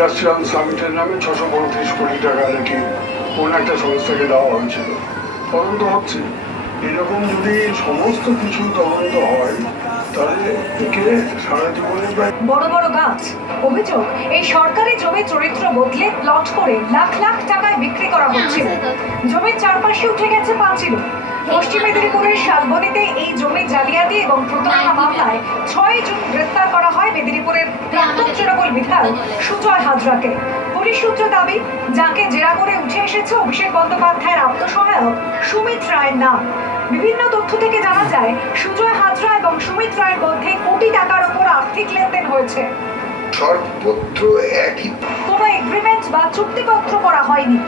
Industrial সামিটের নামে 635 কোটি টাকা নাকি কোন একটা সংস্থাকে দেওয়া হয়েছিল। তদন্ত হচ্ছে। এরকম যদি সমস্ত কিছু তদন্ত হয় তাহলে একে সারা জীবনের প্রায় বড় বড় গাছ। অভিযোগ, এই সরকারি জমি চরিত্র বদলে প্লট করে লাখ লাখ টাকায় বিক্রি করা হচ্ছে। জমির চারপাশে উঠে গেছে পাঁচিল। পশ্চিম মেদিনীপুরের শালবনীতে এই জমি জালিয়াতি এবং প্রতারণা মামলায় 6 জুন গ্রেফতার করা হয় মেদিনীপুরের প্রাক্তন তৃণমূল বিধায়ক সুজয় হাজরাকে। পুলিশ সূত্র দাবি, যাকে জেরা করে উঠে এসেছে অভিষেক বন্দ্যোপাধ্যায়ের আত্মসহায়ক সুমিত রায়ের নাম। বিভিন্ন তথ্য থেকে জানা যায়, সুজয় হাজরা এবং সুমিত রায়ের মধ্যে কোটি টাকার উপর আর্থিক লেনদেন হয়েছে। সর্বত্র একই, কোনো এগ্রিমেন্ট বা চুক্তিপত্র করা হয়নি।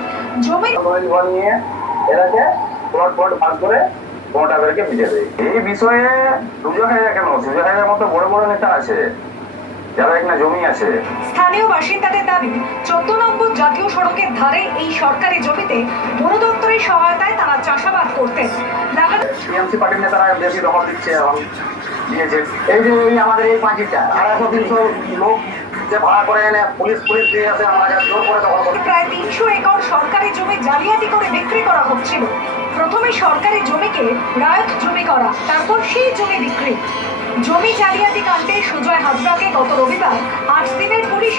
জমি বানিয়ে এটাকে প্লট ভাগ করে ভোটারদেরকে মিটে দেয়। এই বিষয়ে সুজয় হাজরা কেন, সুজয় হাজরার মতো বড় বড় নেতা আছে যারা এখানে জমি আছে। স্থানীয় বাসিন্দাদের দাবি, 14 নম্বর জাতীয় সড়কের ধারে এই সরকারি জমিতে বন দপ্তরের সহায়তায় তারা চাষাবাদ করতেন। টিএমসি পার্টির নেতারা বেশি দখল দিচ্ছে এবং দিয়েছে। এই যে আমাদের এই পাঁচিটা 250-300 লোক যে ভাড়া করে এনে পুলিশ দিয়ে আসে, আমরা জোর করে দখল করি। প্রায় 300 একর সরকারি জমি জালিয়াতি করে বিক্রি করা হচ্ছিল। প্রথমে সরকারি জমিকে রায়ত জমি করা, তারপর সেই জমি বিক্রি। জমি জালিয়াতি কাণ্ডে সুজয় হাজরাকে গত রবিবার 8 দিনের পুলিশ